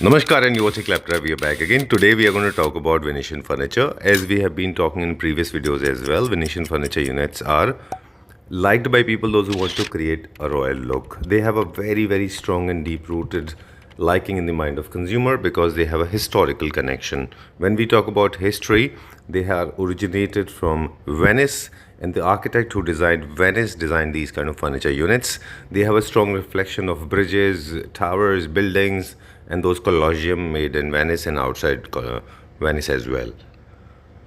Namaskar and Yochi Claptrap, we are back again. Today we are going to talk about Venetian furniture. As we have been talking in previous videos as well, Venetian furniture units are liked by people, those who want to create a royal look. They have a very strong and deep rooted liking in the mind of consumer because they have a historical connection. When we talk about history, they are originated from Venice, and the architect who designed Venice designed these kind of furniture units. They have a strong reflection of bridges, towers, buildings, and those Colosseum made in Venice and outside Venice as well.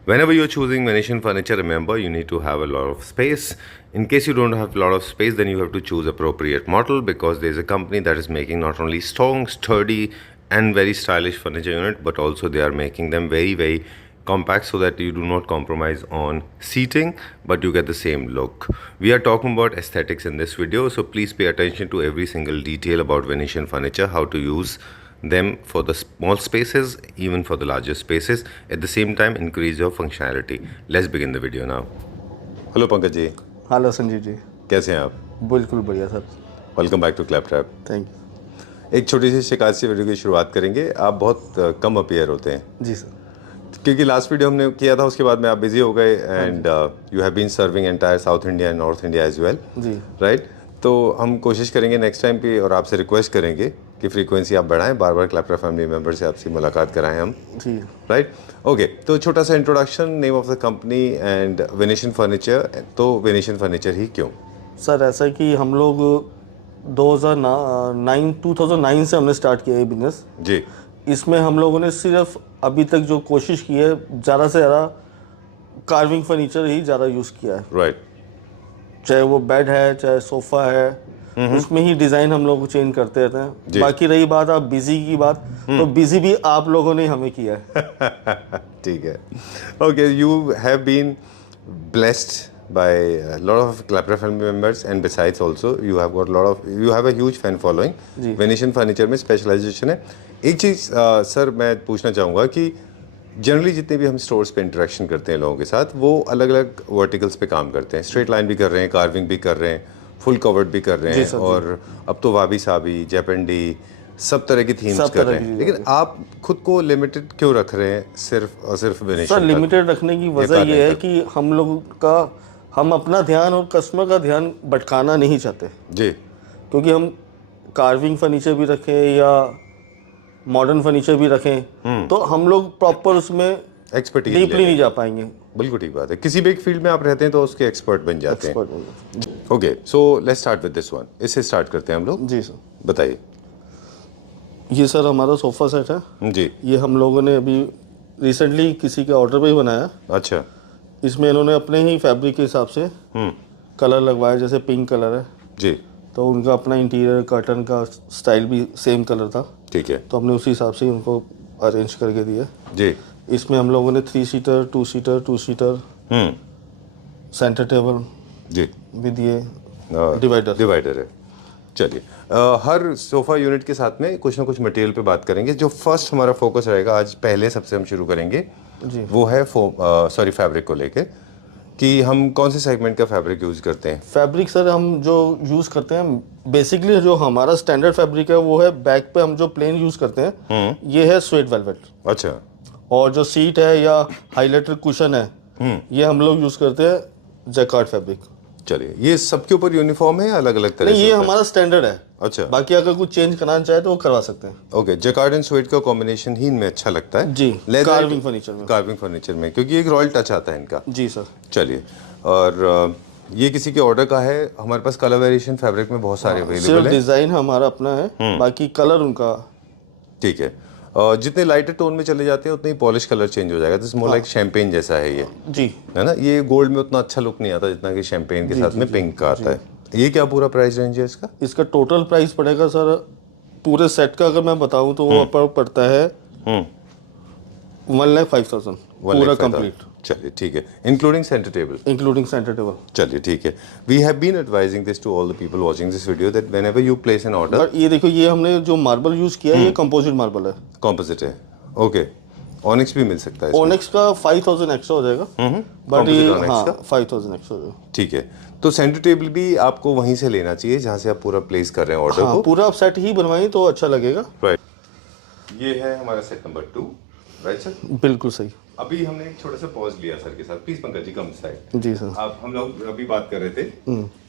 Whenever you're choosing Venetian furniture, remember you need to have a lot of space. In case you don't have a lot of space, then you have to choose appropriate model because there's a company that is making not only strong, sturdy and very stylish furniture unit, but also they are making them very compact so that you do not compromise on seating, but you get the same look. We are talking about aesthetics in this video, so please pay attention to every single detail about Venetian furniture, how to use them for the small spaces, even for the larger spaces. At the same time, increase your functionality. Let's begin the video now. Hello Pankaj ji. Hello Sanjeev ji, कैसे हैं आप? बिल्कुल बढ़िया sir. Welcome back to Claptrap. Thank you. एक छोटी सी शिकायत से video की शुरुआत करेंगे। आप बहुत कम अपीयर होते हैं जी सर। क्योंकि लास्ट वीडियो हमने किया था, उसके बाद में आप बिजी हो गए and you have been serving entire South India and North India as well जी राइट। तो हम कोशिश करेंगे नेक्स्ट टाइम पे और आपसे रिक्वेस्ट करेंगे कि फ्रीक्वेंसी आप बढ़ाएं, बार बार क्लैपट्रैप फैमिली मेंबर से आपसे मुलाकात कराएं हम जी राइट। ओके, तो छोटा सा introduction, name of the company and Venetian furniture. तो वेनेशियन फर्नीचर ही क्यों? सर, ऐसा है कि हम लोग 2009 से हमने स्टार्ट किया ये बिजनेस जी। इसमें हम लोगों ने सिर्फ अभी तक जो कोशिश की है, ज़्यादा से ज़्यादा कार्विंग फर्नीचर ही ज़्यादा यूज़ किया है। राइट। चाहे वो बेड है, चाहे सोफ़ा है, उसमें ही डिज़ाइन हम लोग चेंज करते रहते हैं। बाकी रही बात आप बिजी की बात, तो बिजी भी आप लोगों ने हमें किया है। ठीक है। Okay, you have been blessed by a lot of Claptrap family members and besides also you have a huge fan following. Venetian furniture में स्पेशलाइजेशन है। एक चीज़ सर मैं पूछना चाहूँगा कि जनरली जितने भी हम स्टोर्स पे इंटरेक्शन करते हैं लोगों के साथ, वो अलग अलग वर्टिकल्स पे काम करते हैं। स्ट्रेट लाइन भी कर रहे हैं, कार्विंग भी कर रहे हैं, फुल कवर्ड भी कर रहे हैं, और अब तो वाबी साबी, जैपेंडी, सब तरह की थीम्स कर रहे हैं। लेकिन आप खुद को लिमिटेड क्यों रख रहे हैं सिर्फ और सिर्फ वेनेशियन? सर, लिमिटेड रखने की वजह ये है कि हम अपना ध्यान और कस्टमर का ध्यान भटकाना नहीं चाहते जी। क्योंकि हम कार्विंग फर्नीचर भी रखें या मॉडर्न फर्नीचर भी रखें तो हम लोग प्रॉपर उसमें एक्सपर्टीज डीपली नहीं जा पाएंगे। बिल्कुल ठीक बात है। किसी भी एक फील्ड में आप रहते हैं तो उसके एक्सपर्ट बन जाते हैं। Okay, so let's start with this one. इससे स्टार्ट करते हैं हम लोग। जी सर, बताइए। ये सर हमारा सोफ़ा सेट है जी। ये हम लोगों ने अभी रिसेंटली किसी के ऑर्डर पे ही बनाया। अच्छा। इसमें इन्होंने अपने ही फैब्रिक के हिसाब से कलर लगवाया, जैसे पिंक कलर है जी, तो उनका अपना इंटीरियर कर्टन का स्टाइल भी सेम कलर था। ठीक है। तो हमने उसी हिसाब से उनको अरेंज करके दिया जी। इसमें हम लोगों ने 3 seater, 2 seater, 2 seater, centre table जी भी दिए, डिवाइडर है। चलिए, हर सोफ़ा यूनिट के साथ में कुछ ना कुछ मटेरियल पे बात करेंगे। जो फर्स्ट हमारा फोकस रहेगा आज, पहले सबसे हम शुरू करेंगे जी, वो है फैब्रिक को लेके कि हम कौन से सेगमेंट का फैब्रिक यूज़ करते हैं। फैब्रिक सर हम जो यूज़ करते हैं बेसिकली जो हमारा स्टैंडर्ड फैब्रिक है वो है बैक पे हम जो प्लेन यूज़ करते हैं ये है स्वेट वेलवेट। अच्छा। और जो सीट है या हाइलाइटर कुशन है ये हम लोग यूज़ करते हैं जैकार्ड फैब्रिक। चलिए, ये सबके ऊपर यूनिफॉर्म है या अलग अलग तरह? नहीं, ये हमारा स्टैंडर्ड है। अच्छा। बाकी अगर कुछ चेंज कराना चाहे तो वो करवा सकते हैं। ओके, जैकार्ड एंड स्वेट का कॉम्बिनेशन ही इनमें अच्छा लगता है जी, कार्विंग फर्नीचर में क्योंकि एक रॉयल टच आता है इनका। जी सर। चलिए, और ये किसी के ऑर्डर का है। हमारे पास कलर वेरिएशन फैब्रिक में बहुत सारे अवेलेबल है। डिजाइन हमारा अपना है, बाकी कलर उनका। ठीक है। जितने लाइटर टोन में चले जाते हैं उतने ही पॉलिश कलर चेंज हो जाएगा। दिस मोर लाइक शैंपेन जैसा है ये जी, है ना। ये गोल्ड में उतना अच्छा लुक नहीं आता जितना कि शैंपेन के साथ में पिंक का आता है। ये क्या पूरा प्राइस रेंज है इसका? इसका टोटल प्राइस पड़ेगा सर, पूरे सेट का अगर मैं बताऊं तो वो पड़ता है 1,05,000 पूरा कंप्लीट। चलिए ठीक है, including centre table. Including centre table. चलिए ठीक है। We have been advising this to all the people watching this video that whenever you place an order. ये देखो, ये हमने जो मार्बल यूज किया है ये कंपोजिट मार्बल है। कंपोजिट है, ओके। ऑनिक्स भी मिल सकता है? ऑनिक्स का 5,000 एक्स्ट्रा हो जाएगा, बट ये 5,000 एक्स्ट्रा हो जाएगा। ठीक है। तो सेंटर टेबल भी आपको वहीं से लेना चाहिए जहाँ से आप पूरा प्लेस कर रहे हैं ऑर्डर को। पूरा आप सेट ही बनवाएं तो अच्छा लगेगा। राइट। ये है हमारा सेट नंबर 2, राइट सर? बिल्कुल सही। अभी हमने एक छोटा सा पॉज लिया सर के साथ, please Pankaj ji come side. जी सर। आप हम लोग अभी बात कर रहे थे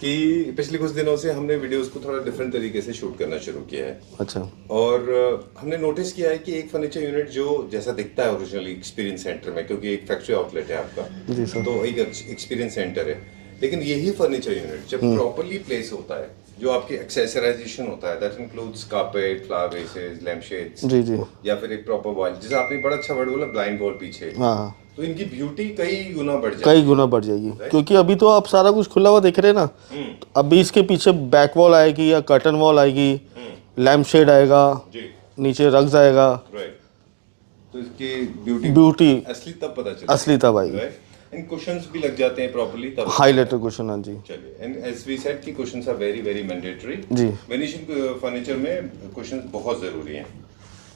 कि पिछले कुछ दिनों से हमने वीडियोस को थोड़ा डिफरेंट तरीके से शूट करना शुरू किया है। अच्छा। और हमने नोटिस किया है कि एक फर्नीचर यूनिट जो जैसा दिखता है ओरिजिनली एक्सपीरियंस सेंटर में, क्योंकि एक फैक्ट्री आउटलेट है आपका, जी सर। तो एक एक्सपीरियंस सेंटर है, लेकिन यही फर्नीचर यूनिट जब प्रॉपरली प्लेस होता है, जो आपकी एक्सेसराइजेशन होता है, that includes carpet, flower vases, lamp shades, जी जी। या फिर एक प्रॉपर वॉल, जैसे आपने बड़ा अच्छा वर्ड बोला ब्लाइंड वॉल पीछे, हाँ, तो इनकी ब्यूटी कई गुना बढ़ जाएगी। कई गुना बढ़ जाएगी, क्योंकि अभी तो आप सारा कुछ खुला हुआ देख रहे हैं ना, तो अभी इसके पीछे बैक वॉल आएगी या कर्टन वॉल आएगी, लैम्प शेड आएगा, जी, नीचे रग्स आएगा, राइट। तो इसकी ब्यूटी ब्यूटी असली तब पता चलेगी, असली तब आएगी। राइट। एंड कुशंस भी लग जाते हैं प्रॉपर्ली तब। हाईलाइटर कुशन, हाँ जी। चलिए, एंड एज वी सेड कि cushions are very very mandatory जी। वेनिशिंग फर्नीचर में कुशंस बहुत जरूरी हैं।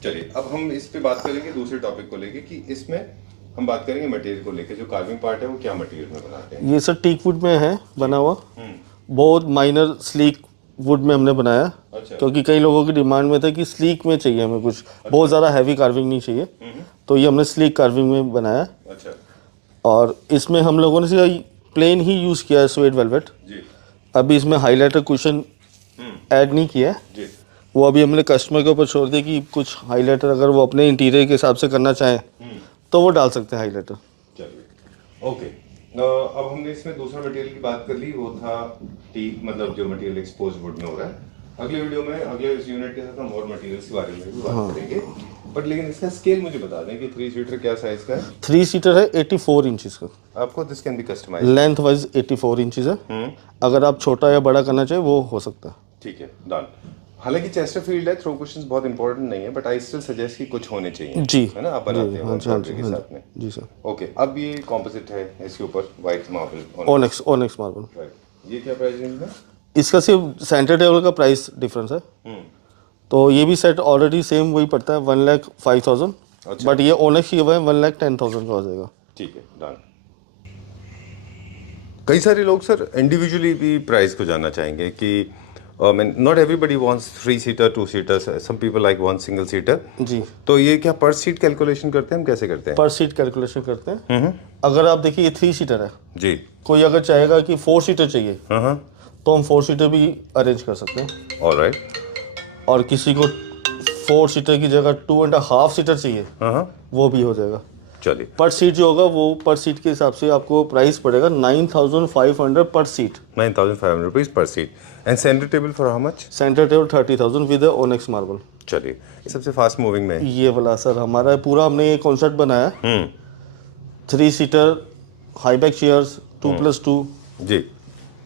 चलिए, अब हम इस पे बात करेंगे दूसरे टॉपिक को लेके कि इसमें हम बात करेंगे मटेरियल को लेके। जो कार्विंग पार्ट है वो क्या मटेरियल में बनाते हैं? ये सर टीक वुड में है बना हुआ, बहुत माइनर स्लीक वुड में हमने बनाया, अच्छा। क्योंकि कई लोगों की डिमांड में था कि स्लीक में चाहिए हमें कुछ, बहुत ज़्यादा हैवी कार्विंग नहीं चाहिए, तो ये हमने स्लीक कार्विंग में बनाया। अच्छा और इसमें हम लोगों ने प्लेन ही यूज़ किया है स्वेट वेलवेट। जी। अभी इसमें हाईलाइटर कुशन ऐड नहीं किया है, जी। वो अभी हमने कस्टमर के ऊपर छोड़ दिया कि कुछ हाईलाइटर अगर वो अपने इंटीरियर के हिसाब से करना चाहें तो वो डाल सकते हैं हाईलाइटर। चलिए, ओके। अब हमने इसमें दूसरा मटेरियल की बात कर ली, वो था टीक, मतलब जो मटेरियल एक्सपोज वुड में हो रहा है। अगले वीडियो में, अगले इस यूनिट के साथ हम और मटेरियल्स के बारे में भी बात करेंगे, बट लेकिन इसका स्केल मुझे बता दें कि 3 सीटर क्या साइज का है? 3 सीटर है 84 इंचज़ का, आपको this can be customise, length wise 84 inches है, अगर आप छोटा या बड़ा करना चाहे वो हो सकता है। ठीक है, डन। हालांकि चेस्टरफील्ड है, थ्रो कुशंस बहुत इंपॉर्टेंट नहीं है, बट आई स्टिल सजेस्ट कि कुछ होने चाहिए जी, है ना, आप बनाते हैं हाँ जी, वन के साथ में। जी सर। ओके, अब ये कॉम्पोजिट है, इसके ऊपर वाइट मार्बल ओनेक्स मार्बल, राइट। ये क्या प्राइस रेंज में? इसका सिर्फ सेंटर टेबल का प्राइस डिफरेंस है, तो ये भी सेट ऑलरेडी सेम वही पड़ता है 1,05,000, बट ये ओनेक्स ही हुआ है 1,10,000 का हो जाएगा। ठीक है, डन। कई सारे लोग सर इंडिविजुअली भी प्राइस को जानना चाहेंगे कि not everybody wants 3 seater 2 seater, some people like one single seater. जी। तो ये क्या पर सीट कैलकुलेशन करते हैं, हम कैसे करते हैं? पर सीट कैलकुलेशन करते हैं। अगर आप देखिए ये 3 सीटर है, जी। कोई अगर चाहेगा कि 4 सीटर चाहिए हाँ, तो हम 4 सीटर भी अरेंज कर सकते हैं। ऑलराइट। और किसी को 4 सीटर की जगह 2.5 सीटर चाहिए, हाँ, वो भी हो जाएगा। चलिए। पर सीट जो होगा वो पर सीट के हिसाब से आपको प्राइस पड़ेगा 9,500 पर seat. 9,500 rupees per seat. And centre table for how much? Centre table 30,000 with ओनेक्स marble. चलिए, सबसे फास्ट मूविंग में ये वाला सर हमारा पूरा हमने ये कॉन्सेप्ट बनाया, 3 सीटर हाई बैक चेयर्स 2+2। जी।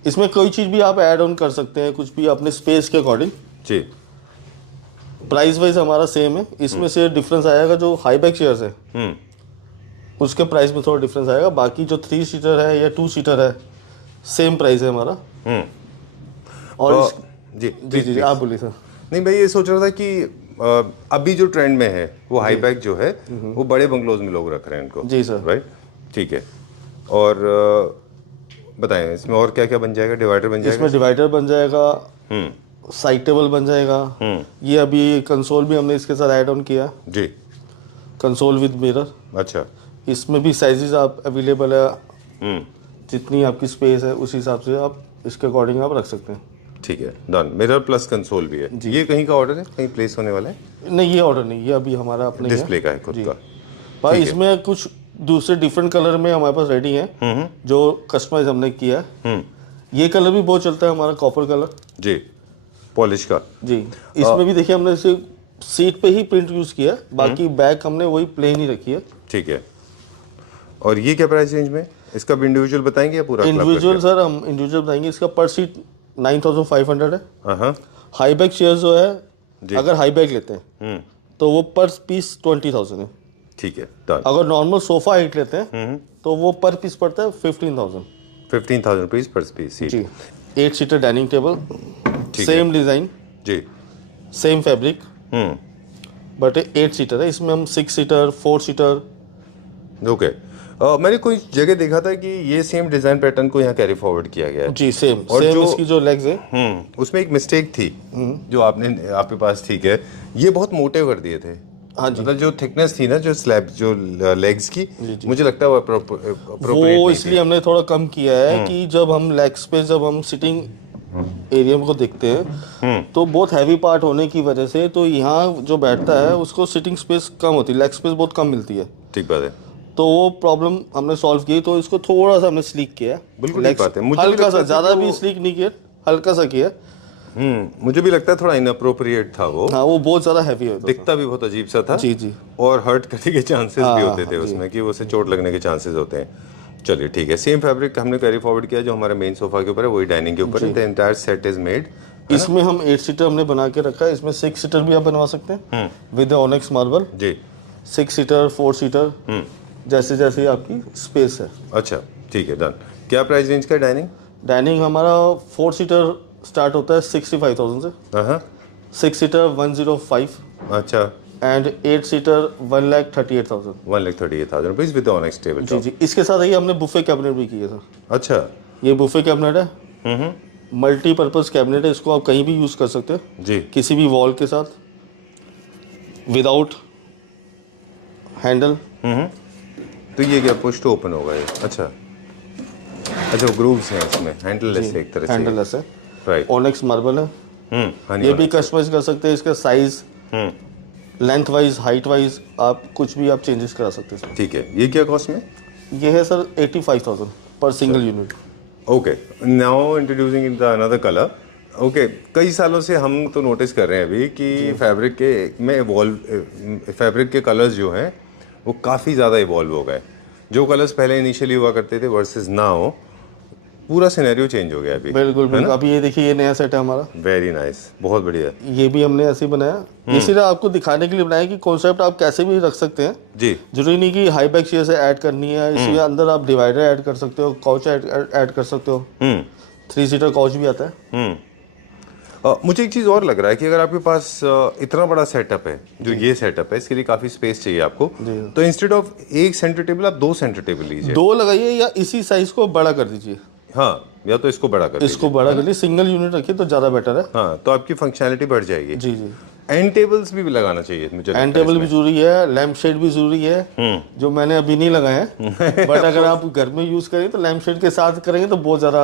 इसमें कोई चीज़ भी आप ऐड ऑन कर सकते हैं, कुछ भी अपने स्पेस के अकॉर्डिंग। जी। प्राइस वाइज हमारा सेम है, इसमें से डिफरेंस आएगा जो हाई बैक चेयर्स है उसके प्राइस में थोड़ा डिफरेंस आएगा, बाकी जो 3 सीटर है या 2 सीटर है सेम प्राइस है हमारा। और जी जी जी आप बोलिए सर। नहीं, मैं ये सोच रहा था कि अभी जो ट्रेंड में है वो हाई बैक जो है वो बड़े बंगलोज में लोग रख रहे हैं इनको। जी सर। राइट, ठीक है। और बताएं इसमें और क्या क्या बन जाएगा? डिवाइडर बन जाएगा? इसमें डिवाइडर बन जाएगा, साइड टेबल बन जाएगा, ये अभी कंसोल भी हमने इसके साथ ऐड ऑन किया। जी। Console with mirror. अच्छा। इसमें भी साइजेस आप अवेलेबल है, जितनी आपकी स्पेस है उस हिसाब से आप इसके अकॉर्डिंग आप रख सकते हैं। ठीक है, डन। मिरर प्लस कंसोल भी है। ये कहीं का ऑर्डर है, कहीं प्लेस होने वाला है? नहीं, ये ऑर्डर नहीं, ये अभी हमारा अपने डिस्प्ले का है खुद का। भाई इसमें कुछ दूसरे डिफरेंट कलर में हमारे पास रेडी है जो कस्टमाइज हमने किया है। ये कलर भी बहुत चलता है हमारा, कॉपर कलर। जी, पॉलिश का। जी। इसमें भी देखिए हमने इसे सीट पे ही प्रिंट यूज किया, बाकी बैक हमने वही प्लेन ही रखी है। ठीक है। और ये क्या प्राइस रेंज में? इसका भी इंडिविजुअल बताएंगे या पूरा? इंडिविजुअल सर हम इंडिविजुअल बताएंगे। इसका पर सीट 9,500 है। हाई बैक चेयर जो है, अगर हाई बैक लेते हैं तो वो पर पीस 20,000 है। ठीक है, डन। अगर नॉर्मल सोफा हाइट लेते हैं तो वो पर पीस पड़ता है 15,000। 15,000 रुपीज पर पीस सीट। जी। 8 seater dining table, same design, जी, सेम फैब्रिक, बट 8 सीटर है। इसमें हम 6 सीटर 4 सीटर। ओके। मैंने कोई जगह देखा था कि ये सेम डिजाइन पैटर्न को यहाँ कैरी फॉरवर्ड किया गया है। जी सेम। और सेम जो इसकी जो लेग्स है उसमें एक मिस्टेक थी जो आपके पास, ठीक है, ये बहुत मोटे कर दिए थे। हाँ जी। मतलब जो थिकनेस थी ना, जो स्लैब जो लेग्स की, मुझे लगता है वो appropriate वो नहीं इसलिए हमने थोड़ा कम किया है कि जब हम लेग्स पे जब हम सिटिंग एरिया को देखते हैं तो बहुत हैवी पार्ट होने की वजह से तो यहाँ जो बैठता है उसको सिटिंग स्पेस कम होती है, लेग स्पेस बहुत कम मिलती है। थी। ठीक बात है, तो वो प्रॉब्लम हमने सॉल्व की, तो इसको थोड़ा सा हमने स्लीक किया है। बिल्कुल ठीक बात है। मुझे भी हल्का लगता सा, था ज़्यादा कि भी वो- स्लीक नहीं किया, हल्का सा किया। मुझे भी लगता है थोड़ा इनअप्रोप्रिएट था वो, हाँ वो बहुत ज़्यादा हैवी होता था। दिखता भी बहुत अजीब सा था। जी जी। और हर्ट करने के चांसेस हाँ, भी हाँ, होते थे हाँ, जी। उसमें, कि उसे चोट लगने के चांसेस होते हैं। चलिए ठीक है, सेम फैब्रिक हमने कैरी फॉरवर्ड किया जो हमारे मेन सोफा के ऊपर है, वही डाइनिंग के ऊपर है। The entire set is made. इसमें हम 8 सीटर हमने बना के रखा है, इसमें 6 सीटर भी आप बनवा सकते हैं विद ऑनेक्स मार्बल। जी। 6 सीटर 4 सीटर जैसे जैसे आपकी स्पेस है। अच्छा ठीक है, डन। क्या प्राइस रेंज का डाइनिंग? डाइनिंग हमारा 4 सीटर स्टार्ट होता है 65,000 से, हाँ। 6 सीटर 105 अच्छा, and 8 seater 1,38,000। 1,38,000 rupees with onyx table जी टॉप। जी। इसके साथ ही हमने बुफे कैबिनेट भी किए सर। अच्छा। ये बुफे कैबिनेट है, मल्टीपर्पज कैबिनेट है, इसको आप कहीं भी यूज़ कर सकते हैं, जी। किसी भी वॉल के साथ, विदाउट हैंडल। तो ये क्या पुश टू ओपन होगा ये? अच्छा अच्छा, ग्रूव्स हैं इसमें, हैंडललेस है एक तरह से। हैंडललेस है, राइट। ऑनेक्स मार्बल है। हनी ये भी कस्टमाइज कर सकते हैं, इसका size length wise height wise आप कुछ भी आप चेंजेस करा सकते हैं। ठीक है, ये क्या कॉस्ट में? ये है सर 85,000 पर single unit. Okay, now introducing in the another colour. Okay, कई सालों से हम तो नोटिस कर रहे हैं अभी कि फैब्रिक के में फैब्रिक के कलर्स जो हैं वो काफ़ी ज़्यादा इवॉल्व हो गए। जो कलर्स पहले इनिशियली हुआ करते थे वर्सेस नाउ, पूरा सिनेरियो चेंज हो गया अभी। बिल्कुल बिल्कुल। अभी ये देखिए, ये नया सेट है हमारा। वेरी नाइस, बहुत बढ़िया। ये भी हमने ऐसे ही बनाया, ये सिर्फ आपको दिखाने के लिए बनाया कि कॉन्सेप्ट आप कैसे भी रख सकते हैं। जी। जरूरी नहीं कि हाई बैक चेयर से ऐड करनी है, इसके अंदर आप डिवाइडर ऐड कर सकते हो, काउच ऐड कर सकते हो। 3 सीटर काउच भी आता है। मुझे एक चीज़ और लग रहा है कि अगर आपके पास इतना बड़ा सेटअप है, जो ये सेटअप है, इसके लिए काफ़ी स्पेस चाहिए आपको, तो इंस्टेड ऑफ एक सेंटर टेबल आप 2 सेंटर टेबल लीजिए। 2 लगाइए या इसी साइज को बड़ा कर दीजिए। हाँ, या तो इसको बड़ा कर इसको बड़ा कर लीजिए, सिंगल यूनिट रखिए तो ज़्यादा बेटर है। हाँ, तो आपकी फंक्शनैलिटी बढ़ जाएगी। जी जी। एंड टेबल्स भी लगाना चाहिए मुझे। एंड टेबल भी जरूरी है, लैंप शेड भी जरूरी है, जो मैंने अभी नहीं लगाए हैं बट अगर आप घर में यूज करें तो लैंप शेड के साथ करेंगे तो बहुत ज़्यादा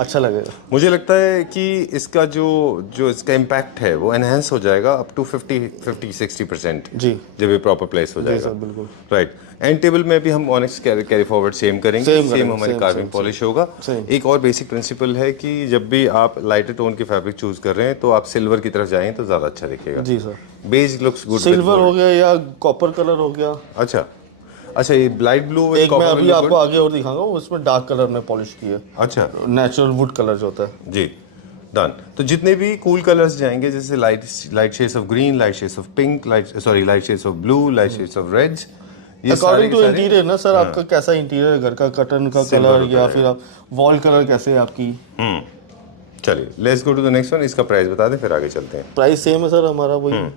अच्छा लगेगा। मुझे लगता है कि इसका जो इसका इम्पैक्ट है वो एनहेंस हो जाएगा अप टू 50-60% जी जब ये प्रॉपर प्लेस हो जी जाएगा। सर, बिल्कुल। राइट। एंड टेबल में भी हम ऑनेक्स कैरी फॉरवर्ड सेम करेंगे, Same सेम करेंगे, हमारी same, कार्विंग same, पॉलिश होगा। same। एक और बेसिक प्रिंसिपल है कि जब भी आप लाइटर टोन की फैब्रिक चूज कर रहे हैं तो आप सिल्वर की तरफ जाएं तो ज़्यादा अच्छा दिखेगा। जी sir. Beige looks good. Silver हो गया या कॉपर कलर हो गया। अच्छा अच्छा, ये लाइट ब्लू एक मैं अभी आपको आगे और दिखाऊंगा, उसमें डार्क कलर में पॉलिश की है, अच्छा नेचुरल वुड कलर जो होता है। जी, डन। तो जितने भी कूल कलर्स जाएंगे, जैसे light shades of green, light shades of pink, light shades of blue, light shades of reds, ये अकॉर्डिंग टू इंटीरियर ना सर, आपका कैसा इंटीरियर है, घर का कर्टन का कलर या फिर आप वॉल कलर कैसे है आपकी। चलिए let's go to the next one. इसका प्राइस बता दें फिर आगे चलते हैं। प्राइस सेम है सर हमारा, वही।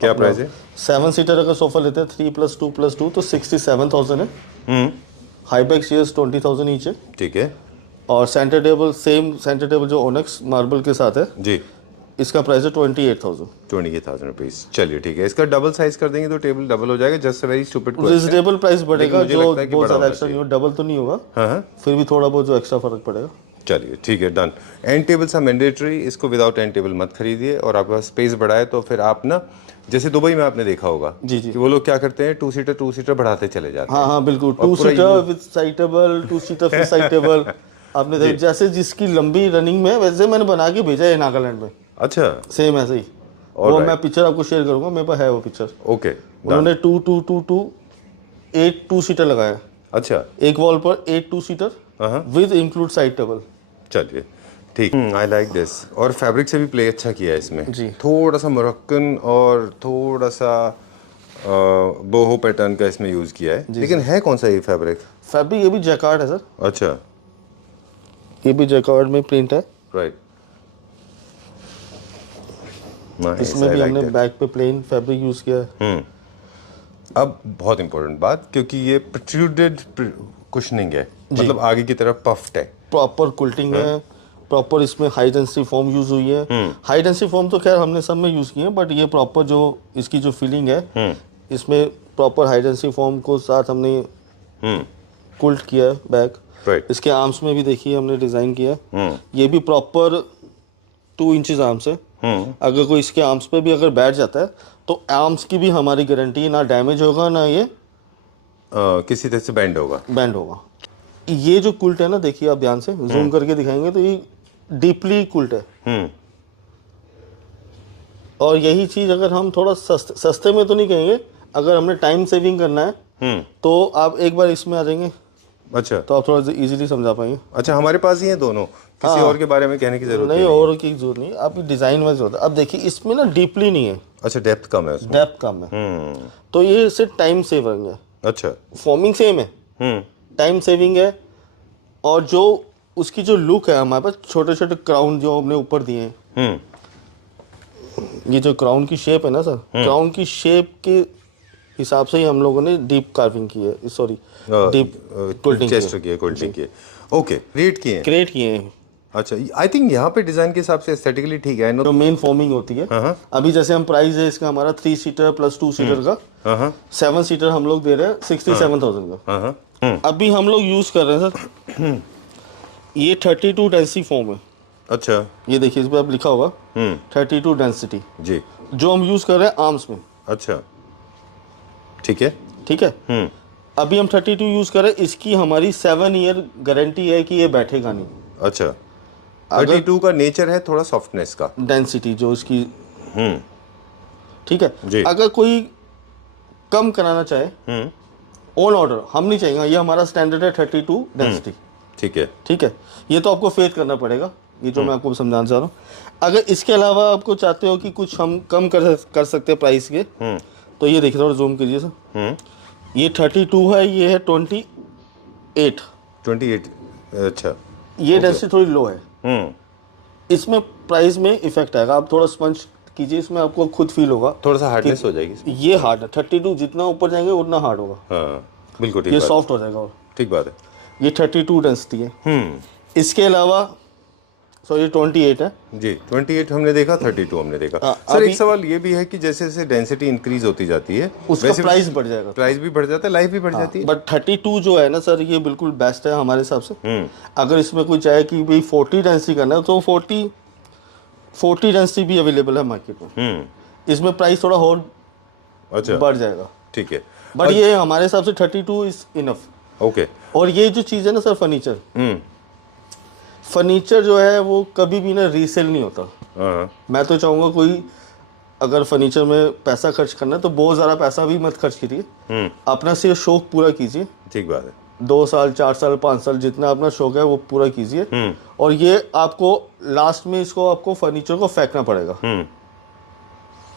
क्या प्राइस है? 7 सीटर अगर सोफा लेते हैं 3+2+2 तो 67,000 है। हाई बैक चेयर्स 20,000 ईच है। ठीक है और centre table same centre table जो ओनेक्स मार्बल के साथ है, जी, इसका प्राइस है 28,000। 28,000 रुपीज। चलिए ठीक है, इसका डबल साइज कर देंगे तो टेबल डबल हो जाएगा। Just very stupid question. Reasonable price बढ़ेगा, मुझे जो लगता है कि बहुत बड़ा ज़्यादा होना एक्स्ट्रा नहीं हो, डबल तो नहीं होगा, हाँ, फिर भी थोड़ा बहुत जो एक्स्ट्रा फर्क पड़ेगा। चलिए ठीक है, done. End tables are mandatory, इसको विदाउट एंड टेबल मत खरीदिए। और आपके पास स्पेस बड़ा है तो फिर आप ना, जैसे दुबई में आपने देखा होगा जी जी। कि वो लोग क्या करते हैं, 2 सीटर बढ़ाते चले जाते हैं। हाँ हाँ बिल्कुल, 2 पूरा seater with side table, 2 seater with side table. आपने देखा जैसे जिसकी लंबी रनिंग में, वैसे मैंने बना के भेजा है नागालैंड में, अच्छा, सेम ऐसे ही। वो मैं पिक्चर आपको शेयर करूंगा, मेरे पास है वो पिक्चर। ओके, उन्होंने 8 2 सीटर लगाया, अच्छा, एक वॉल पर 8 2 seater with include side table. चलिए ठीक, आई लाइक दिस। और फैब्रिक से भी प्ले अच्छा किया है इसमें जी। थोड़ा सा मोरक्कन और थोड़ा सा बोहो पैटर्न का इसमें यूज किया है। लेकिन है कौन सा ये फैब्रिक? फैब्रिक ये भी जैकार्ड है सर, अच्छा, ये भी जैकार्ड में प्रिंट है। राइट। इसमें भी हमने बैक पे प्लेन फैब्रिक यूज किया है। अब बहुत इंपॉर्टेंट बात, क्योंकि ये प्रोट्रूडेड कुशनिंग है, मतलब आगे की तरफ पफ्ड है। प्रॉपर कुल्टिंग है, प्रॉपर इसमें हाई डेंसिटी फॉर्म यूज हुई है। हाई डेंसिटी फॉर्म तो खैर हमने सब में यूज की है, बट ये प्रॉपर जो इसकी जो फीलिंग है इसमें प्रॉपर हाई डेंसिटी फॉर्म को साथ हमने कुल्ट किया है बैक। राइट। इसके आर्म्स में भी देखिए हमने डिजाइन किया है, ये भी प्रॉपर 2 इंचेस आर्म्स है। अगर कोई इसके आर्म्स पे भी अगर बैठ जाता है तो आर्म्स की भी हमारी गारंटी, ना डैमेज होगा ना ये किसी तरह से बैंड होगा। बैंड होगा। ये जो कुल्ट है ना, देखिए आप ध्यान से जूम करके दिखाएंगे तो ये डीपली कुल्ट है। और यही चीज अगर हम थोड़ा सस्ते में तो नहीं कहेंगे, अगर हमने टाइम सेविंग करना है तो आप एक बार इसमें आ जाएंगे। अच्छा, तो आप थोड़ा इजीली समझा पाएंगे। अच्छा, हमारे पास ही है दोनों, किसी और के बारे में कहने की जरूरत नहीं, और की जरूरत नहीं, आप डिजाइन वाइज होता है। अब देखिए इसमें ना डीपली नहीं है। अच्छा, डेप्थ कम है उसमें। डेप्थ कम है, तो ये सिर्फ टाइम सेविंग है। अच्छा। फॉर्मिंग सेम है, टाइम सेविंग है। और जो उसकी जो लुक है, हमारे पास छोटे छोटे क्राउन जो हमने ऊपर दिए हैं, ये जो क्राउन की शेप है ना सर, क्राउन की शेप के हिसाब से ही हम लोगों ने डीप कार्विंग की है, सॉरी डीप चेस्ट की है, कोल्डिंग की है। ओके, क्रिएट किए हैं। अच्छा, आई थिंक यहाँ पे डिजाइन के हिसाब से एस्थेटिकली ठीक है। जो मेन फॉर्मिंग होती है, अभी जैसे हम प्राइस है इसका हमारा 3 सीटर प्लस 2 सीटर का 7 सीटर हम लोग दे रहे हैं 67,000 का। अभी हम लोग यूज कर रहे हैं सर ये 32 डेंसिटी फॉर्म है। अच्छा, ये देखिए इस पर अब लिखा होगा 32 डेंसिटी जी, जो हम यूज कर रहे हैं आर्म्स में। अच्छा, ठीक है, ठीक है। अभी हम 32 यूज कर रहे हैं, इसकी हमारी 7 ईयर गारंटी है कि ये बैठेगा नहीं। अच्छा, 32 का नेचर है थोड़ा सॉफ्टनेस का, डेंसिटी जो इसकी, ठीक है जी। अगर कोई कम कराना चाहे ऑन ऑर्डर, हम नहीं चाहेंगे, ये हमारा स्टैंडर्ड है 32 डेंसिटी। ठीक है, ठीक है, ये तो आपको फेथ करना पड़ेगा, ये जो मैं आपको समझाना चाह रहा हूँ। अगर इसके अलावा आपको चाहते हो कि कुछ हम कम कर सकते हैं प्राइस के, तो ये देखिए, थोड़ा जूम कीजिए सर। ये 32 है, ये है 28। अच्छा, ये डेंसिटी थोड़ी लो है। इसमें प्राइस में इफेक्ट आएगा, आप थोड़ा स्पंज कीजिए, इसमें आपको खुद फील होगा, थोड़ा सा हार्डनेस हो जाएगी। ये हार्ड है, 32 जितना ऊपर जाएंगे उतना हार्ड होगा। हाँ, बिल्कुल ठीक ये बात, सॉफ्ट हो जाएगा। और ठीक बात है। ये 32 डेंसिटी है। इसके अलावा ये 28 है जी, 28 हमने देखा, 32 हमने देखा। सर अभी एक सवाल ये भी है कि जैसे जैसे डेंसिटी इंक्रीज होती जाती है उसका वैसे प्राइस बढ़ जाएगा, प्राइस भी बढ़ जाता है, लाइफ भी बढ़ जाती है। बट 32 जो है ना सर, ये बिल्कुल बेस्ट है हमारे हिसाब से। अगर इसमें कोई चाहे कि भाई 40 डेंसिटी करना है तो 40 डेंसिटी भी अवेलेबल है मार्केट में। इसमें प्राइस थोड़ा और अच्छा, बढ़ जाएगा, ठीक है, बट ये हमारे हिसाब से 32 इज इनफ। ओके। और ये जो चीज़ है ना सर, फर्नीचर जो है वो कभी भी ना रीसेल नहीं होता। मैं तो चाहूँगा कोई अगर फर्नीचर में पैसा खर्च करना है तो बहुत ज़्यादा पैसा भी मत खर्च कीजिए, अपना सिर्फ शौक पूरा कीजिए। ठीक बात है। 2 साल 4 साल 5 साल जितना अपना शौक है वो पूरा कीजिए। और ये आपको लास्ट में इसको आपको फर्नीचर को फेंकना पड़ेगा।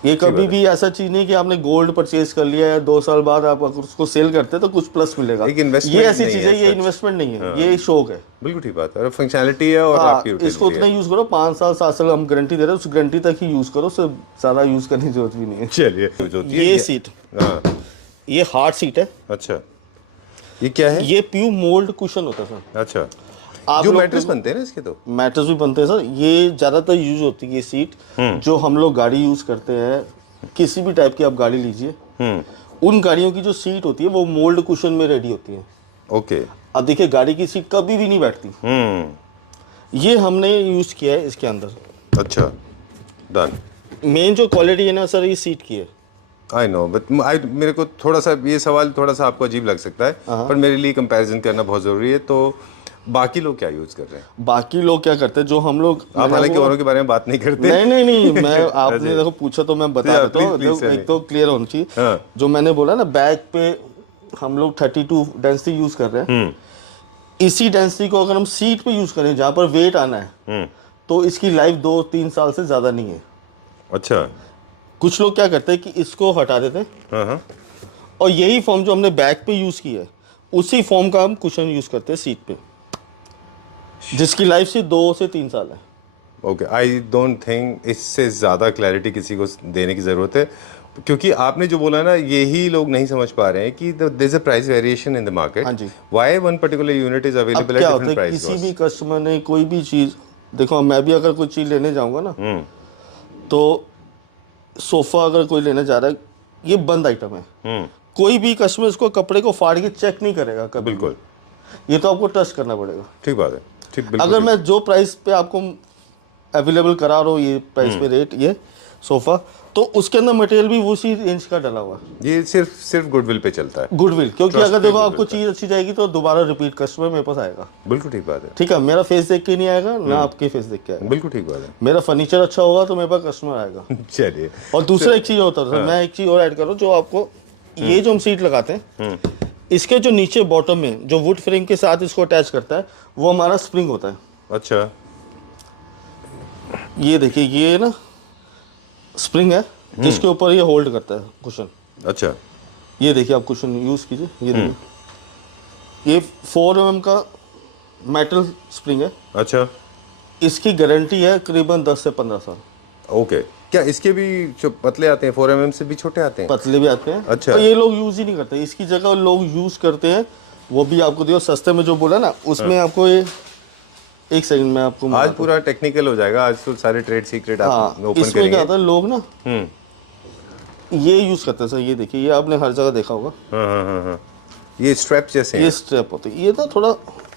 ये कभी भी ऐसा चीज नहीं कि आपने गोल्ड परचेज कर लिया है 2 साल बाद आप अगर उसको सेल करते हैं तो कुछ प्लस मिलेगा। ये ऐसी चीज है, ये इन्वेस्टमेंट नहीं है, ये शौक है। बिल्कुल ठीक बात है, और फंक्शनैलिटी है और आपकी यूटिलिटी इसको उतना यूज करो, 5 साल 7 साल हम गारंटी दे रहे हैं, उस गारंटी तक ही यूज करो, उससे ज्यादा यूज करने की जरूरत भी नहीं है। चलिए, ये सीट, ये हार्ड सीट है। अच्छा, ये क्या है? ये प्यू मोल्ड कुशन होता है सर। अच्छा, आप जो लोग मैट्रेस बनते हैं ना इसके, तो मैट्रेस भी बनते हैं सर। ये ज्यादातर यूज होती है ये सीट, जो हम लोग गाड़ी यूज करते हैं, किसी भी टाइप की आप गाड़ी लीजिए, उन गाड़ियों की जो सीट होती है वो मोल्ड कुशन में रेडी होती है। ओके। अब देखिए गाड़ी की सीट कभी भी नहीं बैठती, ये हमने यूज किया है इसके अंदर। अच्छा, डन। मेन जो क्वालिटी है ना सर, ये सीट की है। आई नो, बट मेरे को थोड़ा सा ये सवाल थोड़ा सा आपको अजीब लग सकता है, पर मेरे लिए कंपैरिजन करना बहुत ज़रूरी है। तो बाकी लोग क्या यूज़ कर रहे हैं? बाकी लोग क्या करते हैं, जो हम लोग, आप हालांकि औरों के बारे में बात नहीं करते। नहीं मैं आपने देखो पूछा तो मैं बता देता हूँ, एक तो क्लियर होनी चाहिए। जो मैंने बोला ना, बैक पे हम लोग 32 डेंसिटी यूज कर रहे हैं, इसी डेंसिटी को अगर हम सीट पे यूज करें जहाँ पर वेट आना है, तो इसकी लाइफ 2-3 साल से ज़्यादा नहीं है। अच्छा, कुछ लोग क्या करते हैं कि इसको हटा देते हैं, और यही फॉर्म जो हमने बैक पे यूज की है उसी फॉर्म का हम कुशन यूज करते हैं सीट पे, जिसकी लाइफ से 2 से 3 साल है। ओके, आई डोंट थिंक इससे ज़्यादा क्लैरिटी किसी को देने की ज़रूरत है, क्योंकि आपने जो बोला ना, यही लोग नहीं समझ पा रहे हैं कि there is a price variation in the market. हाँ जी। Why one particular unit is available at different price. किसी भी कस्टमर ने कोई भी चीज़ देखो मैं भी अगर कोई चीज़ लेने जाऊंगा ना, तो सोफ़ा अगर कोई लेने जा रहा है, ये बंद आइटम है। कोई भी कस्टमर इसको कपड़े को फाड़ के चेक नहीं करेगा कभी। बिल्कुल, ये तो आपको ट्रस्ट करना पड़ेगा। ठीक बात है, ठीक, बिल्कुल। अगर मैं जो प्राइस पे आपको अवेलेबल करा रहा हूँ, ये प्राइस पे रेट, ये सोफ़ा, तो उसके अंदर मटेरियल भी उसी रेंज का डला हुआ है। ये सिर्फ गुडविल पे चलता है। गुडविल, क्योंकि Trust अगर पे देखो goodwill आपको चीज़ अच्छी जाएगी तो दोबारा रिपीट कस्टमर मेरे पास आएगा। बिल्कुल ठीक बात है, ठीक है, मेरा फेस देख के नहीं आएगा ना आपके फेस देख के आएगा। बिल्कुल ठीक बात है। मेरा फर्नीचर अच्छा होगा तो मेरे पास कस्टमर आएगा। चलिए, और दूसरा एक चीज़ होता है, मैं एक चीज़ और ऐड करूँ, जो आपको ये जो हम सीट लगाते हैं, इसके जो नीचे बॉटम में जो वुड फ्रेम के साथ इसको अटैच करता है, वो हमारा स्प्रिंग होता है। अच्छा, ये देखिए, ये ना स्प्रिंग है जिसके ऊपर ये होल्ड करता है कुशन। अच्छा, ये देखिए, आप कुशन यूज़ कीजिए, ये देखिए, ये 4 mm का मेटल स्प्रिंग है। अच्छा, इसकी गारंटी है करीबन 10 से 15 साल। ओके। क्या इसके भी जो पतले आते हैं 4 mm से भी छोटे आते हैं? पतले भी आते हैं। अच्छा। तो ये लोग यूज़ ही नहीं करते, इसकी जगह लोग यूज़ करते हैं, वो भी आपको दियो सस्ते में जो बोला ना, उसमें आपको ये एक सेकंड में आपको आज पूरा टेक्निकल हो जाएगा, आज तो सारे ट्रेड सीक्रेट आप ओपन इसमें क्या करेंगे। होता है, लोग ना ये यूज़ करते हैं सर। ये देखिए, ये आपने हर जगह देखा होगा, हाँ, ये स्ट्रैप जैसे ये हैं। स्ट्रैप होती है, ये ना थोड़ा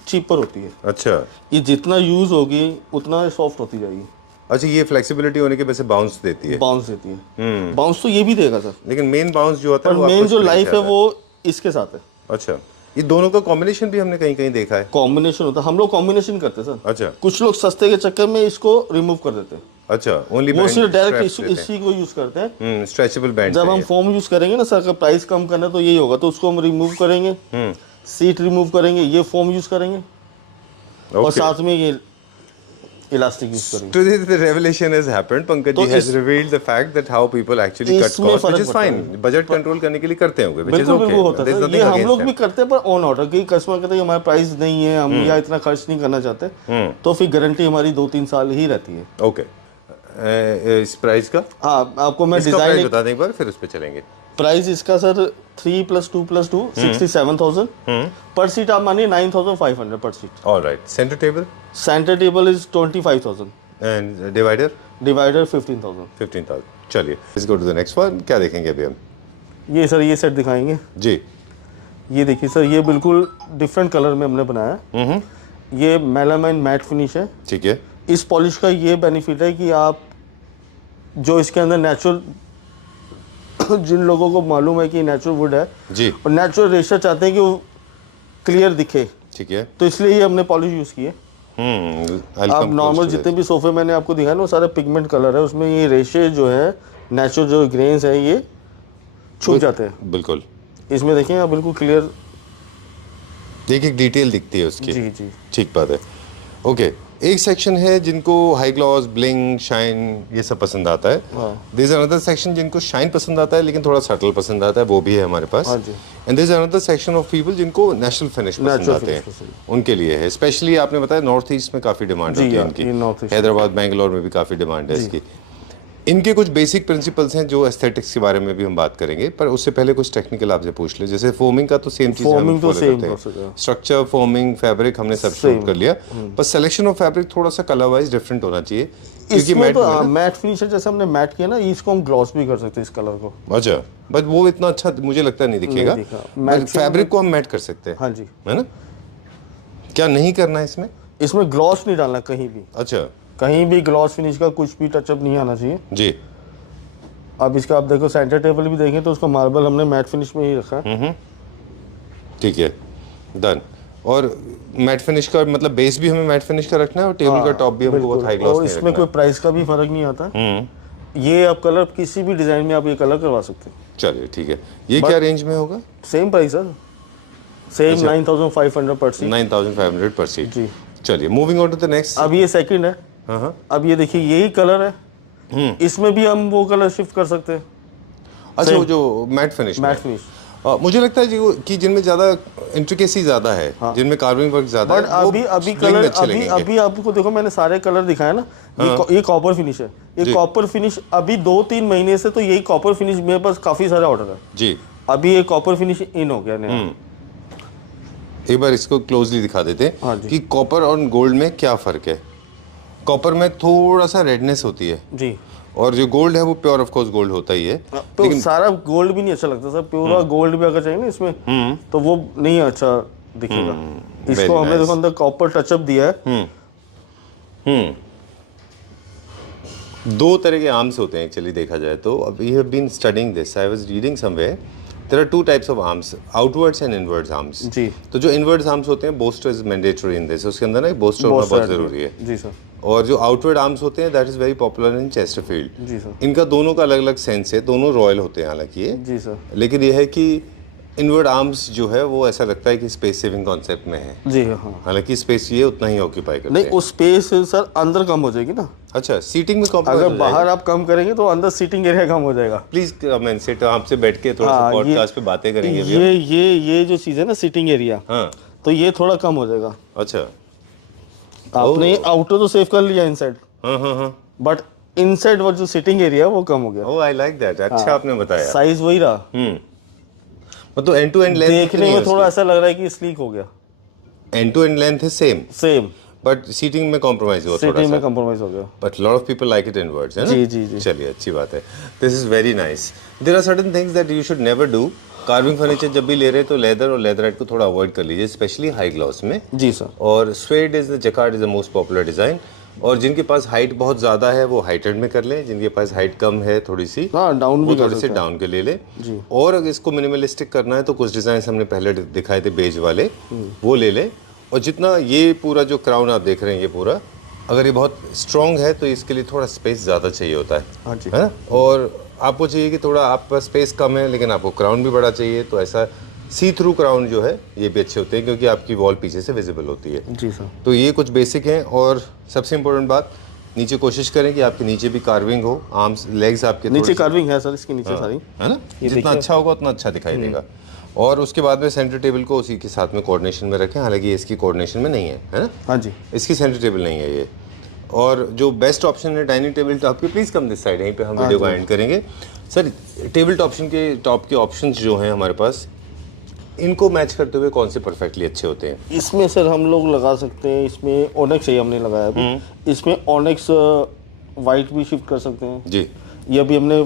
चीपर होती है। अच्छा, ये जितना यूज़ होगी उतना सॉफ्ट होती जाएगी। अच्छा, ये फ्लेक्सिबिलिटी होने के वजह से बाउंस देती है। बाउंस देती है। बाउंस तो ये भी देगा सर, लेकिन मेन बाउंस जो होता है पर वो मेन आपको जो spring लाइफ से है आता वो इसके साथ है। अच्छा, ये दोनों का कॉम्बिनेशन भी हमने कहीं कहीं देखा है। कॉम्बिनेशन होता है, हम लोग कॉम्बिनेशन करते हैं सर। अच्छा, कुछ लोग सस्ते के चक्कर में इसको रिमूव कर देते हैं, अच्छा, ओनली वो सिर्फ डायरेक्ट इसी को यूज करते हैं। Stretchable band. जब हम फोम यूज करेंगे ना सर, का प्राइस कम करना है तो यही होगा, तो उसको हम रिमूव करेंगे, सीट रिमूव करेंगे, ये फोम यूज करेंगे, और साथ में ये इलास्टिक यूज करेंगे। Today the revelation has happened. Pankaj तो ji has revealed the fact that how people actually cut इसमें costs, which फर्क is पड़ता fine. है। बजट कंट्रोल करने के लिए करते होंगे, which is बिल्कुल okay. बिल्कुल होता There's है, nothing ये हम against लोग them. भी करते हैं, पर ऑन ऑर्डर, कि कस्टमर कहते हैं हमारा प्राइस नहीं है, हम या इतना खर्च नहीं करना चाहते, तो फिर गारंटी हमारी 2-3 साल ही रहती है। Okay. इस प्राइस का हाँ, आपको मैं इसका प्राइस डिजाइन, बता दें एक बार, फिर उस पे चलेंगे। प्राइस इसका सर 3 + 2 + 2 67,000 पर सीट। आप मानिए 9,500 पर seat. All right. Center table centre table is 25,000, and divider divider 15,000। 15,000. चलिए, let's go to the next one. क्या देखेंगे अभी हम? ये सर, ये सेट दिखाएंगे। जी, ये देखिए सर, ये बिल्कुल डिफरेंट कलर में हमने बनाया है। ये मेलामाइन मैट फिनिश है। ठीक है। इस पॉलिश का ये बेनिफिट है कि आप जो इसके अंदर नेचुरल, जिन लोगों को मालूम है कि नेचुरल वुड है जी, और नेचुरल रेशा चाहते हैं कि वो क्लियर दिखे, ठीक है। तो इसलिए ये हमने पॉलिश यूज़ की है। I'll आप come नॉर्मल close to जितने भी सोफे मैंने आपको दिखाया ना, वो सारे पिगमेंट कलर है, उसमें ये रेशे जो है, नेचुरल जो ग्रेन्स है, ये छुप जाते हैं। this. बिल्कुल। इसमें देखें आप, बिल्कुल क्लियर। एक डिटेल दिखती है उसकी। जी जी। ठीक बात है। ओके, एक सेक्शन है जिनको हाई ग्लॉस, ब्लिंग, शाइन ये सब पसंद आता है। देयर इज अनदर सेक्शन जिनको शाइन पसंद आता है लेकिन थोड़ा सटल पसंद आता है, वो भी है हमारे पास। हाँ जी। And there is another section of people जिनको नेचुरल फिनिश पसंद Natural आते हैं, finish पसंद। उनके लिए है। स्पेशली आपने बताया नॉर्थ ईस्ट में काफ़ी डिमांड जी, होती है हाँ, इनकी। ये North East। हैदराबाद, बेंगलोर में भी काफ़ी डिमांड है इसकी। इनके कुछ बेसिक प्रिंसिपल्स हैं जो एस्थेटिक्स के बारे में भी हम बात करेंगे, पर उससे पहले कुछ टेक्निकल आपसे पूछ ले। जैसे फोमिंग का तो सेम चीज़ हम Foaming तो follow same करते हैं। process है। स्ट्रक्चर, फोमिंग, फैब्रिक हमने सब शूट कर लिया, पर सिलेक्शन ऑफ फैब्रिक थोड़ा सा कलर वाइज डिफरेंट होना चाहिए, क्योंकि इसमें मैट तो मैट फिनिश है, जैसे हमने मैट किया ना, इसको हम ग्लॉस भी कर सकते हैं इस कलर को। अच्छा, बट वो इतना अच्छा मुझे लगता नहीं दिखेगा। नहीं दिखा। बट फैब्रिक को हम मैट कर सकते हैं, हाँ जी। है ना? क्या नहीं करना है इसमें? इसमें ग्लॉस नहीं डालना कहीं भी, अच्छा कहीं भी ग्लॉस फिनिश का कुछ भी टचअप नहीं आना चाहिए। जी, अब इसका आप देखो, सेंटर टेबल भी देखें तो उसका मार्बल हमने मैट फिनिश में ही रखा है। ठीक है, डन। और मैट फिनिश का मतलब बेस भी हमें मैट फिनिश का रखना है और टेबल का टॉप भी हमको बहुत हाई ग्लॉस और नहीं इसमें रखना कोई प्राइस का भी फर्क नहीं आता। ये आप कलर किसी भी डिजाइन में आप ये कलर करवा सकते हैं। चलिए ठीक है। ये क्या रेंज में होगा? सेम प्राइस सर, सेम 9,500 पर सीट। 9,500 पर सीट। जी। चलिए, moving on to the next. अब ये सेकंड है। हाँ, अब ये देखिए, यही कलर है, इसमें भी हम वो कलर शिफ्ट कर सकते हैं। अच्छा, वो जो मैट फिनिश मैट फिनिश, मुझे लगता है कि जिनमें ज्यादा इंट्रिकेसी ज्यादा है, जिनमें कार्विंग वर्क ज्यादा है, बट वो अभी bling कलर, अच्छे लगेंगे। अभी आपको देखो, मैंने सारे कलर दिखाया ना, ये कॉपर फिनिश है। ये कॉपर फिनिश अभी 2-3 महीने से तो यही कॉपर फिनिश मेरे पास काफी सारे ऑर्डर है जी। अभी ये कॉपर फिनिश इन हो गया नया। एक बार इसको क्लोजली दिखा देते हाँ हैं जी। कि कॉपर और गोल्ड में क्या फर्क है। कॉपर में थोड़ा सा रेडनेस होती है, जी। और जो गोल्ड है वो प्योर ऑफ कोर्स गोल्ड होता ही है। तो सारा गोल्ड भी नहीं अच्छा लगता सर, प्योर गोल्ड भी अगर चाहिए ना इसमें तो वो नहीं अच्छा दिखेगा। इसको हमने देखो अंदर कॉपर टचअप दिया है। दो तरह के आर्म्स होते हैं एक्चुअली देखा जाए तो। अब we have been studying this, I was reading somewhere, there are two types of arms, outwards and inwards arms. जी। तो जो इनवर्ड्स आर्म्स होते हैं, bolster is mandatory in this, उसके अंदर ना बोस्टर होना बहुत जरूरी है। जी सर। और जो आउटवर्ड आर्म्स होते हैं that is very popular in Chesterfield. जी सर। इनका दोनों का अलग अलग सेंस है, दोनों रॉयल होते हैं हालांकि ये, जी सर। लेकिन ये है कि इनवर्ड आर्म्स जो है वो ऐसा लगता है कि स्पेस सेविंग कॉन्सेप्ट में है। जी हाँ। हालांकि स्पेस ये उतना ही ऑक्यूपाई करते नहीं, हैं। उस स्पेस सर अंदर कम हो जाएगी ना। अच्छा, सीटिंग में कॉम्प्रोमाइज अगर बाहर आप कम करेंगे तो अंदर सीटिंग एरिया कम हो जाएगा। प्लीज कमेंट से आपसे बैठ के थोड़ा सा पॉडकास्ट पे बातें करेंगे अभी हम। ये जो चीज है ना सीटिंग एरिया, हाँ, तो ये थोड़ा कम हो जाएगा। अच्छा, आपने आउटर तो सेव कर लिया इनसाइड, हाँ हाँ हाँ, बट इनसाइड वो जो सीटिंग एरिया है वो कम हो गया। ओह आई लाइक दैट, अच्छा आपने बताया। साइज वही रहा। मतलब एंड टू एंड लेंथ देखने में थोड़ा ऐसा लग रहा है कि स्लीक हो गया। एंड टू एंड लेंथ है सेम, बट सीटिंग में कॉम्प्रोमाइज हुआ थोड़ा सीटिंग में सा, कंप्रोमाइज हो गया। But lot of people like it inwards, है ना? जी जी जी। चलिए, अच्छी बात है। This is very nice. There are certain things that you should never do. Carving furniture जब भी ले रहे हैं तो लेदर और लेदराइट को थोड़ा अवॉइड कर लीजिए, स्पेशली हाई ग्लॉस में। जी सर। और swayed is the jacquard is the most popular design. और जिनके पास हाइट बहुत ज़्यादा है वो हाइटेड में कर लें, जिनके पास हाइट कम है थोड़ी सी, हाँ डाउन भी वो थोड़े से डाउन के ले ले। और अगर इसको मिनिमलिस्टिक करना है तो कुछ डिज़ाइन हमने पहले दिखाए थे बेज वाले, वो ले ले। और जितना ये पूरा जो क्राउन आप देख रहे हैं, ये पूरा अगर ये बहुत स्ट्रॉन्ग है तो इसके लिए थोड़ा स्पेस ज़्यादा चाहिए होता है, हाँ जी। है ना? और आपको चाहिए कि थोड़ा आप पास स्पेस कम है लेकिन आपको क्राउन भी बड़ा चाहिए, तो ऐसा सी थ्रू क्राउन जो है ये भी अच्छे होते हैं क्योंकि आपकी वॉल पीछे से विजिबल होती है। जी सर। तो ये कुछ बेसिक हैं। और सबसे इम्पोर्टेंट बात, नीचे कोशिश करें कि आपके नीचे भी कार्विंग हो, आर्म्स लेग्स आपके नीचे कार्विंग है सर, इसके नीचे सारी, है ना? जितना अच्छा होगा उतना अच्छा दिखाई देगा। और उसके बाद में सेंटर टेबल को उसी के साथ में कोऑर्डिनेशन में रखें, हालांकि इसकी कोऑर्डिनेशन में नहीं है ना? हाँ जी। इसकी सेंटर टेबल नहीं है ये। और जो बेस्ट ऑप्शन है डाइनिंग टेबल टॉप के, प्लीज़ कम दिस साइड, यहीं पे हम वीडियो को एंड करेंगे। सर, टेबल टॉप के ऑप्शंस जो हैं हमारे पास, इनको मैच करते हुए कौन से परफेक्टली अच्छे होते हैं? इसमें सर हम लोग लगा सकते हैं, इसमें ओनेक्स है हमने लगाया अभी, इसमें ओनेक्स वाइट भी शिफ्ट कर सकते हैं जी। ये अभी हमने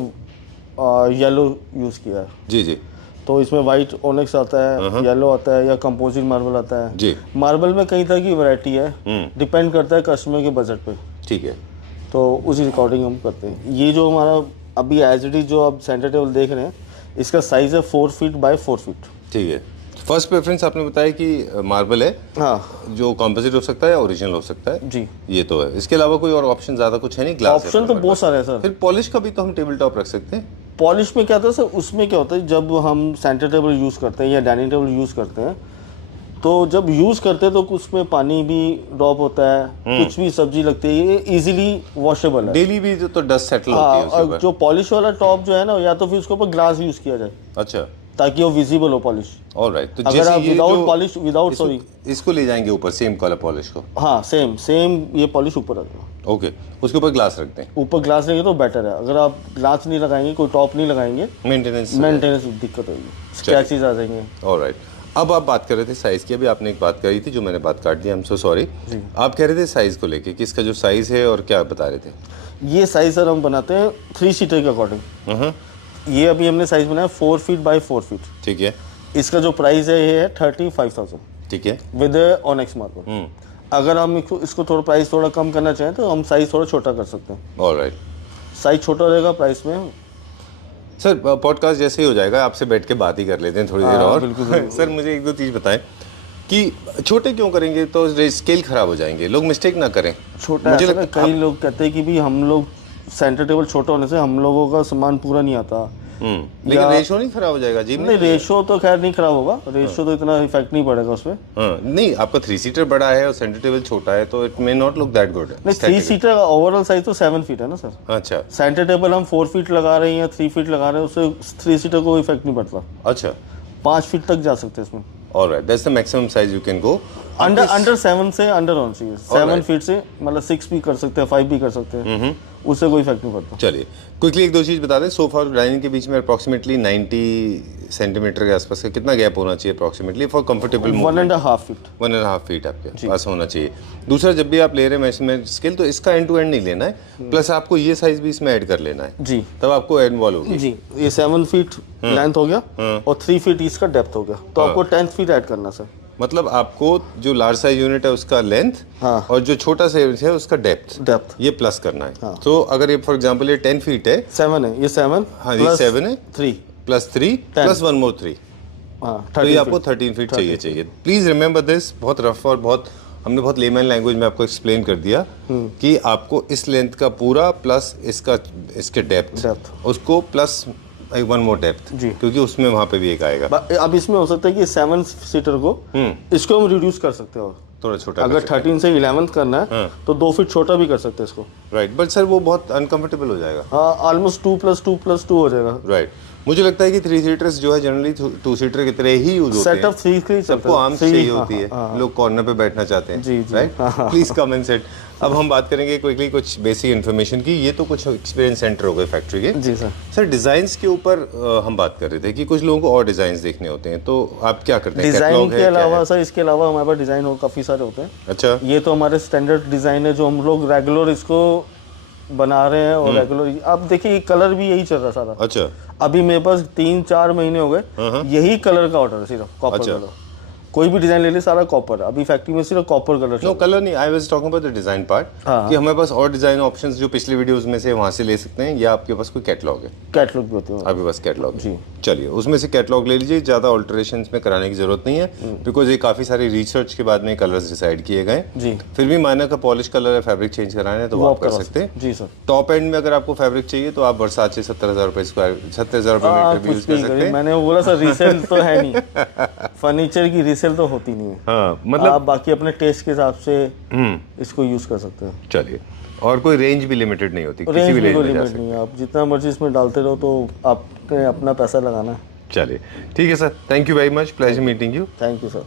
येलो यूज़ किया है, जी जी तो इसमें वाइट ओनेक्स आता है, येलो आता है, या कंपोजिट मार्बल आता है। जी। मार्बल में कई तरह की वैरायटी है, डिपेंड करता है कस्टमर के बजट पे, ठीक है। तो उसी रिकॉर्डिंग हम करते हैं। ये जो हमारा अभी एज इट इज जो आप सेंटर टेबल देख रहे हैं, इसका साइज़ है 4 फीट बाय 4 फीट। ठीक है। फर्स्ट प्रेफरेंस आपने बताया कि मार्बल है, हाँ, जो कंपोजिट हो सकता है, ओरिजिनल हो सकता है। जी। ये तो है, इसके अलावा कोई और ऑप्शन ज़्यादा कुछ है नहीं? ग्लास ऑप्शन तो बहुत सारे हैं सर। फिर पॉलिश का भी तो हम टेबल टॉप रख सकते हैं। पॉलिश में क्या होता है सर, उसमें क्या होता है, जब हम सेंटर टेबल यूज़ करते हैं या डाइनिंग टेबल यूज़ करते हैं, तो जब यूज़ करते हैं तो उसमें पानी भी ड्रॉप होता है, कुछ भी सब्जी लगती है, ये इजीली वॉशेबल है। डेली भी तो डस्ट सेटल होती है उसके और ऊपर। जो पॉलिश वाला टॉप जो है ना, या तो फिर उसके ऊपर ग्लास यूज़ किया जाए अच्छा, ताकि वो विजिबल हो पॉलिश। ऑलराइट। तो अगर जैसे आप ये विदाउट जो पॉलिश, विदाउट सॉरी, इसको ले जाएंगे ऊपर सेम कलर पॉलिश को, हाँ सेम ये पॉलिश ऊपर रखना, ओके, उसके ऊपर ग्लास रखते हैं। ऊपर ग्लास रहेंगे तो बेटर है। अगर आप ग्लास नहीं लगाएंगे, कोई टॉप नहीं लगाएंगे, मेंटेनेंस दिक्कत होगी, स्क्रैचेस आ जाएंगे। ऑलराइट। अब आप बात कर रहे थे साइज़ की, अभी आपने एक बात कही थी जो मैंने बात काट दी, आई एम सो सॉरी। आप कह रहे थे साइज़ को लेके कि इसका जो साइज़ है, और क्या बता रहे थे? ये साइज सर हम बनाते हैं 3 सीटर के अकॉर्डिंग। ये अभी हमने साइज बनाया 4 फीट बाय 4 फीट। ठीक है। इसका जो प्राइस है ये है 35,000 ठीक है। With onyx marble. अगर हम इसको थोड़ा प्राइस थोड़ा कम करना चाहें तो हम साइज थोड़ा छोटा कर सकते हैं। ऑलराइट। साइज छोटा रहेगा प्राइस में। सर, पॉडकास्ट जैसे ही हो जाएगा, आपसे बैठ के बात ही कर लेते हैं थोड़ी देर और। बिल्कुल। सर, मुझे एक दो चीज़ बताएं कि छोटे क्यों करेंगे तो स्केल खराब हो जाएंगे, लोग मिस्टेक ना करें। छोटा है, कई लोग कहते हैं कि भी हम लोग सेंटर टेबल छोटा होने से हम लोगों का सामान पूरा नहीं आता। लेकिन रेशो नहीं खराब हो जाएगा जी? नहीं, रेशो तो खैर नहीं खराब होगा, रेशो तो इतना इफेक्ट नहीं पड़ेगा उसमें। नहीं, आपका 3 सीटर बड़ा है और सेंटर टेबल छोटा है तो it may not look that good. नहीं, 3 सीटर का ओवरऑल साइज तो 7 फीट है ना सर। अच्छा। सेंटर टेबल हम 4 फीट लगा रहे हैं या 3 फीट लगा रहे हैं, उससे 3 सीटर को इफेक्ट नहीं पड़ता। अच्छा, 5 फीट तक जा सकते हैं इसमें। Alright, that's the maximum size you can go. Under 7 से अंडर होना चाहिए, 7 फीट से, मतलब 6 भी कर सकते हैं, 5 भी कर सकते हैं। उससे कोई इफेक्ट नहीं पड़ता। चलिए क्विकली एक दो चीज़ बता दें, सोफा और डाइनिंग के बीच में अप्रॉक्सीमेटली 90 सेंटीमीटर के आसपास का कितना गैप होना चाहिए approximately for comfortable 1.5 feet. 1.5 feet आपके पास होना चाहिए। दूसरा, जब भी आप ले रहे हैं मेजरमेंट स्केल तो इसका एंड टू एंड नहीं लेना है, प्लस आपको ये साइज भी इसमें ऐड कर लेना है जी तब आपको इन्वॉल्व होगी। जी। ये 7 फीट लेंथ हो गया और 3 फीट इसका डेप्थ हो गया, तो आपको 10 फीट ऐड करना सर। मतलब आपको जो लार्ज साइज यूनिट है उसका लेंथ हाँ। और जो छोटा साइज है उसका डेप्थ ये प्लस करना है। तो अगर ये फॉर एग्जांपल ये 10 फीट है, 7 है, ये 7 हाँ ये 7 है, 3 प्लस 3 प्लस 1 मोर 3, हाँ तो ये आपको 13 फीट चाहिए। प्लीज रिमेंबर दिस, बहुत रफ और बहुत हमने बहुत लेमन लैंग्वेज में आपको एक्सप्लेन कर दिया कि आपको इस लेंथ का पूरा प्लस इसके डेप्थ उसको प्लस 1 मोर डेप्थ, क्योंकि उसमें वहाँ पे भी एक आएगा। अब इसमें हो सकता है कि 7 सीटर को इसको हम रिड्यूस कर सकते हो थोड़ा छोटा, अगर 13 से 11 करना है तो 2 फीट छोटा भी कर सकते हैं इसको। राइट, बट सर वो बहुत अनकंफर्टेबल हो जाएगा। हाँ, ऑलमोस्ट 2+2+2 हो जाएगा। राइट, मुझे लगता है कि 3 सीटर्स जो है जनरली 2 सीटर की तरह ही यूज होते हैं। सेटअप 3 की सबको आम चाहिए होती है, लोग कॉर्नर पे बैठना चाहते हैं, right? Please come and sit. अब हम बात करेंगे क्विकली कुछ बेसिक इन्फॉर्मेशन की। ये तो कुछ एक्सपीरियंस सेंटर हो गए फैक्ट्री के। जी सर। सर डिजाइन्स के ऊपर हम बात कर रहे थे कि कुछ लोगों को और डिजाइन्स देखने होते हैं, तो आप क्या करते हैं? डिजाइन के अलावा सर, इसके अलावा हमारे पास डिजाइन और काफ़ी सारे होते हैं। अच्छा, ये तो हमारे स्टैंडर्ड डिजाइन है जो हम लोग रेगुलर इसको बना रहे हैं और रेगुलर। अब देखिए कलर भी यही चल रहा है सारा। अच्छा, अभी मेरे पास 3-4 महीने हो गए यही कलर का ऑर्डर है, सिर्फ कॉपर कलर। कोई भी डिजाइन ले ले सारा कॉपर है, अभी फैक्ट्री में सिर्फ कॉपर कलर। नो कलर नहीं, I was talking about the design part, कि हमारे पास और डिजाइन ऑप्शंस जो पिछले वीडियोस में से वहां से ले सकते हैं, या आपके पास कोई कैटलॉग है? कैटलॉग भी होते हैं आपके पास कैटलॉग जी। चलिए उसमें से कैटलॉग ले लीजिए, ज़्यादा ऑल्टरेशंस में कराने की जरूरत नहीं है, बिकॉज ये काफ़ी सारी रिसर्च के बाद में कलर्स डिसाइड किए गए जी। फिर भी माइनर का पॉलिश कलर है, फैब्रिक चेंज कराना है तो वो आप कर सकते हैं जी सर। टॉप एंड में अगर आपको फैब्रिक चाहिए तो आप वर्साचे 70,000 रुपए स्क्वायर, 70,000 रुपए मीटर भी यूज कर सकते हैं। मैंने बोला सर रीसेल तो है नहीं, फर्नीचर की रीसेल तो होती नहीं है। हाँ, मतलब आप बाकी अपने टेस्ट के हिसाब से इसको यूज कर सकते हैं। चलिए, और कोई रेंज भी लिमिटेड नहीं होती, किसी रेंज भी भी रेंज कोई में जा लिमिट सकते नहीं है, आप जितना मर्जी इसमें डालते रहो, तो आपके अपना पैसा लगाना है। चलिए ठीक है sir, thank you very much, pleasure meeting you. Thank you sir.